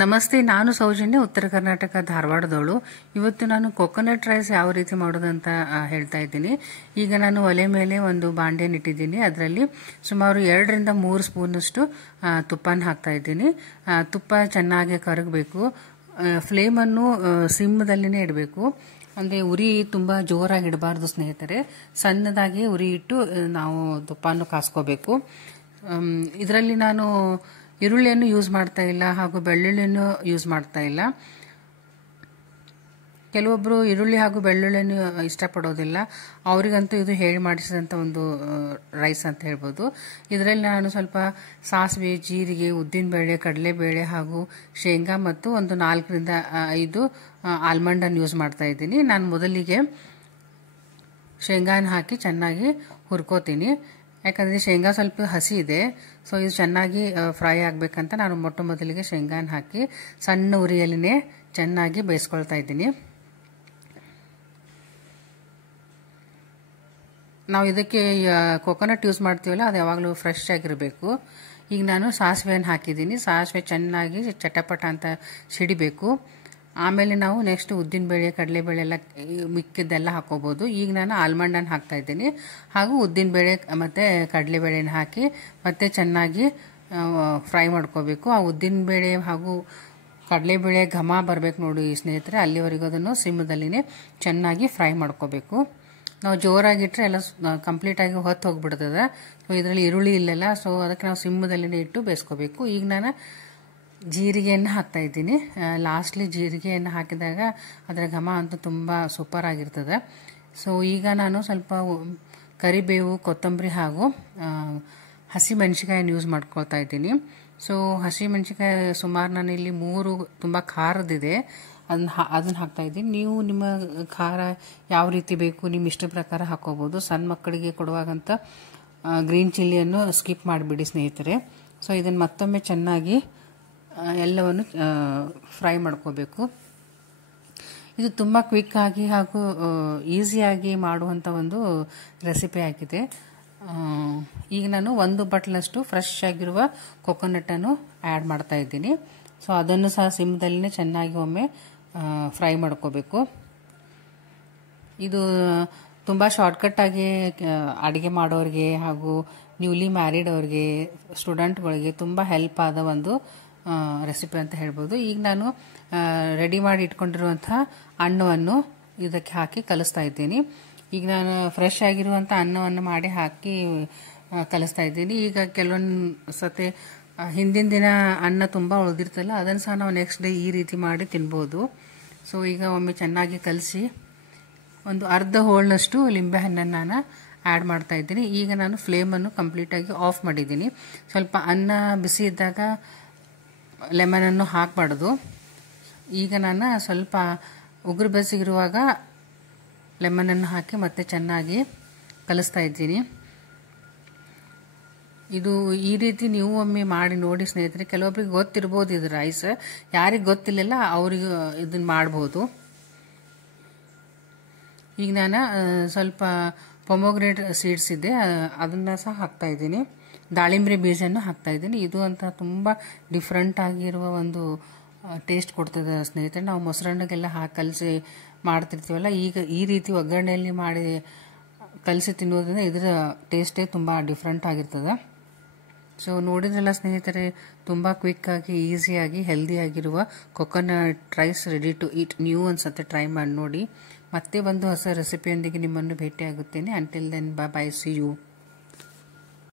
ನಮಸ್ತೆ, ನಾನು ಸೌಜನ್ಯ, ಉತ್ತರ ಕರ್ನಾಟಕ ಧಾರವಾಡದವಳು. ಇವತ್ತು ನಾನು ಕೊಕೊನಟ್ ರೈಸ್ ಯಾವ ರೀತಿ ಮಾಡೋದಂತ ಹೇಳ್ತಾ ಇದ್ದೀನಿ. ಈಗ ನಾನು ಒಲೆ ಮೇಲೆ ಒಂದು ಬಾಂಡೆಯನ್ನು ಇಟ್ಟಿದ್ದೀನಿ. ಅದರಲ್ಲಿ ಸುಮಾರು 2 ರಿಂದ 3 ಸ್ಪೂನಷ್ಟು ತುಪ್ಪನ ಹಾಕ್ತಾ ಇದ್ದೀನಿ. ತುಪ್ಪ ಚೆನ್ನಾಗಿ ಕರಗಬೇಕು. ಫ್ಲೇಮನ್ನು ಸಿಮ್ಮದಲ್ಲಿನೇ ಇಡಬೇಕು. ಅಂದರೆ ಉರಿ ತುಂಬ ಜೋರಾಗಿ ಇಡಬಾರ್ದು ಸ್ನೇಹಿತರೆ. ಸಣ್ಣದಾಗಿ ಉರಿ ಇಟ್ಟು ನಾವು ತುಪ್ಪವನ್ನು ಕಾಸ್ಕೋಬೇಕು. ಇದರಲ್ಲಿ ನಾನು ಈರುಳ್ಳಿಯನ್ನು ಯೂಸ್ ಮಾಡ್ತಾ ಇಲ್ಲ ಹಾಗೂ ಬೆಳ್ಳುಳ್ಳಿಯನ್ನು ಯೂಸ್ ಮಾಡ್ತಾ ಇಲ್ಲ. ಕೆಲವೊಬ್ಬರು ಈರುಳ್ಳಿ ಹಾಗೂ ಬೆಳ್ಳುಳ್ಳಿಯನ್ನು ಇಷ್ಟಪಡೋದಿಲ್ಲ. ಅವರಿಗಂತೂ ಇದು ಹೇಳಿ ಮಾಡಿಸಿದಂಥ ಒಂದು ರೈಸ್ ಅಂತ ಹೇಳ್ಬೋದು. ಇದರಲ್ಲಿ ನಾನು ಸ್ವಲ್ಪ ಸಾಸಿವೆ, ಜೀರಿಗೆ, ಉದ್ದಿನಬೇಳೆ, ಕಡಲೆಬೇಳೆ ಹಾಗೂ ಶೇಂಗಾ ಮತ್ತು ಒಂದು 4 ರಿಂದ 5 ಆಲ್ಮಂಡನ್ನು ಯೂಸ್ ಮಾಡ್ತಾ ಇದ್ದೀನಿ. ನಾನು ಮೊದಲಿಗೆ ಶೇಂಗಾನ ಹಾಕಿ ಚೆನ್ನಾಗಿ ಹುರ್ಕೋತೀನಿ. ಯಾಕಂದರೆ ಶೇಂಗಾ ಸ್ವಲ್ಪ ಹಸಿ ಇದೆ. ಸೊ ಇದು ಚೆನ್ನಾಗಿ ಫ್ರೈ ಆಗಬೇಕಂತ ನಾನು ಮೊದಲಿಗೆ ಶೇಂಗಾನ ಹಾಕಿ ಸಣ್ಣ ಉರಿಯಲ್ಲಿನೇ ಚೆನ್ನಾಗಿ ಬೇಯಿಸ್ಕೊಳ್ತಾ ಇದ್ದೀನಿ. ನಾವು ಇದಕ್ಕೆ ಕೊಕೊನಟ್ ಯೂಸ್ ಮಾಡ್ತೀವಲ್ಲ, ಅದು ಯಾವಾಗಲೂ ಫ್ರೆಶ್ ಆಗಿರಬೇಕು. ಈಗ ನಾನು ಸಾಸಿವೆಯನ್ನು ಹಾಕಿದ್ದೀನಿ. ಸಾಸಿವೆ ಚೆನ್ನಾಗಿ ಚಟಪಟ ಅಂತ ಸಿಡಿಬೇಕು. ಆಮೇಲೆ ನಾವು ನೆಕ್ಸ್ಟ್ ಉದ್ದಿನಬೇಳೆ, ಕಡಲೆಬೇಳೆ ಎಲ್ಲ ಮಿಕ್ಕಿದ್ದೆಲ್ಲ ಹಾಕೋಬಹುದು. ಈಗ ನಾನು ಆಲ್ಮಂಡನ್ನು ಹಾಕ್ತಾ ಇದ್ದೀನಿ ಹಾಗೂ ಉದ್ದಿನಬೇಳೆ ಮತ್ತು ಕಡಲೆಬೇಳೆನ ಹಾಕಿ ಮತ್ತೆ ಚೆನ್ನಾಗಿ ಫ್ರೈ ಮಾಡ್ಕೋಬೇಕು. ಆ ಉದ್ದಿನಬೇಳೆ ಹಾಗೂ ಕಡಲೆಬೇಳೆ ಘಮ ಬರಬೇಕು ನೋಡಿ ಸ್ನೇಹಿತರೆ, ಅಲ್ಲಿವರೆಗೂ ಅದನ್ನು ಸಿಮ್ಮದಲ್ಲಿನೇ ಚೆನ್ನಾಗಿ ಫ್ರೈ ಮಾಡ್ಕೋಬೇಕು. ನಾವು ಜೋರಾಗಿಟ್ಟರೆ ಎಲ್ಲ ಕಂಪ್ಲೀಟಾಗಿ ಹೊತ್ತು ಹೋಗ್ಬಿಡ್ತದೆ. ಸೊ ಇದರಲ್ಲಿ ಈರುಳ್ಳಿ ಇಲ್ಲಲ್ಲ, ಸೊ ಅದಕ್ಕೆ ನಾವು ಸಿಮ್ಮದಲ್ಲಿನೇ ಇಟ್ಟು ಬೇಯಿಸ್ಕೋಬೇಕು. ಈಗ ನಾನು ಜೀರಿಗೆಯನ್ನು ಹಾಕ್ತಾ ಇದ್ದೀನಿ. ಲಾಸ್ಟ್ಲಿ ಜೀರಿಗೆಯನ್ನು ಹಾಕಿದಾಗ ಅದರ ಘಮ ಅಂತೂ ತುಂಬ ಸೂಪರ್ ಆಗಿರ್ತದೆ. ಸೊ ಈಗ ನಾನು ಸ್ವಲ್ಪ ಕರಿಬೇವು, ಕೊತ್ತಂಬರಿ ಹಾಗೂ ಹಸಿಮೆಣಸಿಕಾಯನ್ನು ಯೂಸ್ ಮಾಡ್ಕೊಳ್ತಾ ಇದ್ದೀನಿ. ಸೊ ಹಸಿಮೆಣಸಿಕಾಯಿ ಸುಮಾರು ನಾನು ಇಲ್ಲಿ 3 ತುಂಬ ಖಾರದಿದೆ, ಅದನ್ನು ಹಾಕ್ತಾ ಇದ್ದೀನಿ. ನೀವು ನಿಮ್ಮ ಖಾರ ಯಾವ ರೀತಿ ಬೇಕು ನಿಮ್ಮ ಇಷ್ಟ ಪ್ರಕಾರ ಹಾಕೋಬಹುದು. ಸಣ್ಣ ಮಕ್ಕಳಿಗೆ ಕೊಡುವಾಗಂತ ಗ್ರೀನ್ ಚಿಲ್ಲಿಯನ್ನು ಸ್ಕಿಪ್ ಮಾಡಿಬಿಡಿ ಸ್ನೇಹಿತರೆ. ಸೊ ಇದನ್ನು ಮತ್ತೊಮ್ಮೆ ಚೆನ್ನಾಗಿ ಎಲ್ಲವನ್ನು ಫ್ರೈ ಮಾಡ್ಕೋಬೇಕು. ಇದು ತುಂಬ ಕ್ವಿಕ್ ಆಗಿ ಹಾಗೂ ಈಸಿಯಾಗಿ ಮಾಡುವಂಥ ಒಂದು ರೆಸಿಪಿ ಆಗಿದೆ. ಈಗ ನಾನು 1 ಬಟ್ಲಷ್ಟು ಫ್ರೆಶ್ ಆಗಿರುವ ಕೊಕೊನಟ್ಟನ್ನು ಆ್ಯಡ್ ಮಾಡ್ತಾ ಇದ್ದೀನಿ. ಸೊ ಅದನ್ನು ಸಹ ಸಿಮ್ದಲ್ಲಿನೇ ಚೆನ್ನಾಗಿ ಒಮ್ಮೆ ಫ್ರೈ ಮಾಡ್ಕೋಬೇಕು. ಇದು ತುಂಬ ಶಾರ್ಟ್ಕಟ್ ಆಗಿ ಅಡುಗೆ ಮಾಡೋರಿಗೆ ಹಾಗೂ ನ್ಯೂಲಿ ಮ್ಯಾರಿಡ್ ಅವ್ರಿಗೆ, ಸ್ಟೂಡೆಂಟ್ಗಳಿಗೆ ತುಂಬ ಹೆಲ್ಪ್ ಆದ ಒಂದು ರೆಸಿಪಿ ಅಂತ ಹೇಳ್ಬೋದು. ಈಗ ನಾನು ರೆಡಿ ಮಾಡಿ ಇಟ್ಕೊಂಡಿರುವಂಥ ಅನ್ನವನ್ನು ಇದಕ್ಕೆ ಹಾಕಿ ಕಲಿಸ್ತಾ ಇದ್ದೀನಿ. ಈಗ ನಾನು ಫ್ರೆಶ್ ಆಗಿರುವಂಥ ಅನ್ನವನ್ನು ಮಾಡಿ ಹಾಕಿ ಕಲಿಸ್ತಾ ಇದ್ದೀನಿ. ಈಗ ಕೆಲವೊಂದು ಸತಿ ಹಿಂದಿನ ದಿನ ಅನ್ನ ತುಂಬ ಉಳಿದಿರ್ತಲ್ಲ, ಅದನ್ನು ಸಹ ನಾವು ನೆಕ್ಸ್ಟ್ ಡೇ ಈ ರೀತಿ ಮಾಡಿ ತಿನ್ಬೋದು. ಸೊ ಈಗ ಒಮ್ಮೆ ಚೆನ್ನಾಗಿ ಕಲಸಿ ಒಂದು ಅರ್ಧ ಹೋಳ್ನಷ್ಟು ಲಿಂಬೆಹಣ್ಣನ್ನು ನಾನು ಆ್ಯಡ್ ಮಾಡ್ತಾ ಇದ್ದೀನಿ. ಈಗ ನಾನು ಫ್ಲೇಮನ್ನು ಕಂಪ್ಲೀಟಾಗಿ ಆಫ್ ಮಾಡಿದ್ದೀನಿ. ಸ್ವಲ್ಪ ಅನ್ನ ಬಿಸಿ ಇದ್ದಾಗ ಲೆಮನನ್ನು ಹಾಕಬಾರ್ದು. ಈಗ ನಾನು ಸ್ವಲ್ಪ ಉಗುರು ಬೆಚ್ಚಗಿರುವಾಗ ಲೆಮನನ್ನು ಹಾಕಿ ಮತ್ತೆ ಚೆನ್ನಾಗಿ ಕಲಿಸ್ತಾ ಇದ್ದೀನಿ. ಇದು ಈ ರೀತಿ ನೀವು ಒಮ್ಮೆ ಮಾಡಿ ನೋಡಿ ಸ್ನೇಹಿತರೆ. ಕೆಲವೊಬ್ಬರಿಗೆ ಗೊತ್ತಿರ್ಬೋದು ಇದು ರೈಸ್, ಯಾರಿಗೆ ಗೊತ್ತಿಲ್ಲ ಅವ್ರಿಗೆ ಇದನ್ನು ಮಾಡ್ಬೋದು. ಈಗ ನಾನು ಸ್ವಲ್ಪ ಪೊಮೊಗ್ರೇಟ್ ಸೀಡ್ಸ್ ಇದೆ, ಅದನ್ನು ಸಹ ಹಾಕ್ತಾ ಇದ್ದೀನಿ. ದಾಳಿಂಬೆ ಬೀಜನ್ನು ಹಾಕ್ತಾ ಇದ್ದೀನಿ. ಇದು ಅಂತ ತುಂಬ ಡಿಫ್ರೆಂಟ್ ಆಗಿರುವ ಒಂದು ಟೇಸ್ಟ್ ಕೊಡ್ತದೆ ಸ್ನೇಹಿತರೆ. ನಾವು ಮೊಸರನ್ನಗೆಲ್ಲ ಹಾಕಿ ಕಲಸಿ ಮಾಡ್ತಿರ್ತೀವಲ್ಲ, ಈಗ ಈ ರೀತಿ ಒಗ್ಗರಣೆಯಲ್ಲಿ ಮಾಡಿ ಕಲಸಿ ತಿನ್ನೋದ್ರಿಂದ ಇದರ ಟೇಸ್ಟೇ ತುಂಬ ಡಿಫ್ರೆಂಟ್ ಆಗಿರ್ತದೆ. ಸೊ ನೋಡಿದ್ರಲ್ಲ ಸ್ನೇಹಿತರೆ, ತುಂಬ ಕ್ವಿಕ್ಕಾಗಿ, ಈಸಿಯಾಗಿ, ಹೆಲ್ದಿಯಾಗಿರುವ coconut rice ready to eat. ನೀವು ಒಂದ್ಸತಿ ಟ್ರೈ ಮಾಡಿ ನೋಡಿ. ಮತ್ತೆ ಒಂದು ಹೊಸ ರೆಸಿಪಿಯೊಂದಿಗೆ ನಿಮ್ಮನ್ನು ಭೇಟಿಯಾಗುತ್ತೇನೆ. Until then, bye bye, see you.